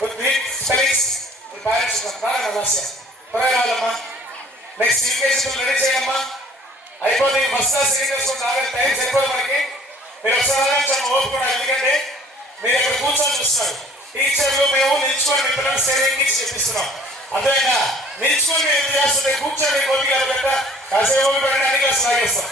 with great spellings the parents రాలమ్మా Lasya త్వరగా రావాలమ్మా next UKG ready చేయమ్మా అయిపోతే ఫస్ట్ క్లాస్ సెకండ్ క్లాస్ కూడా ఆగే టైం సరిపోదు మనకి మీరు ఒకసారి చాలా ఓపుకోండి ఎందుకంటే మీరు ఇక్కడ కూర్చొని చూస్తున్నారు టీచర్లు మేము నిల్చుకొని మీ పిల్లలు సేవింగ్ చెప్పిస్తున్నాం అదేనా నిల్చుకొని మేము చేస్తుంటే కూర్చొని కోరిక పెట్ట కాసేపు పెట్టండి అన్ని క్లాస్ లాగేస్తాం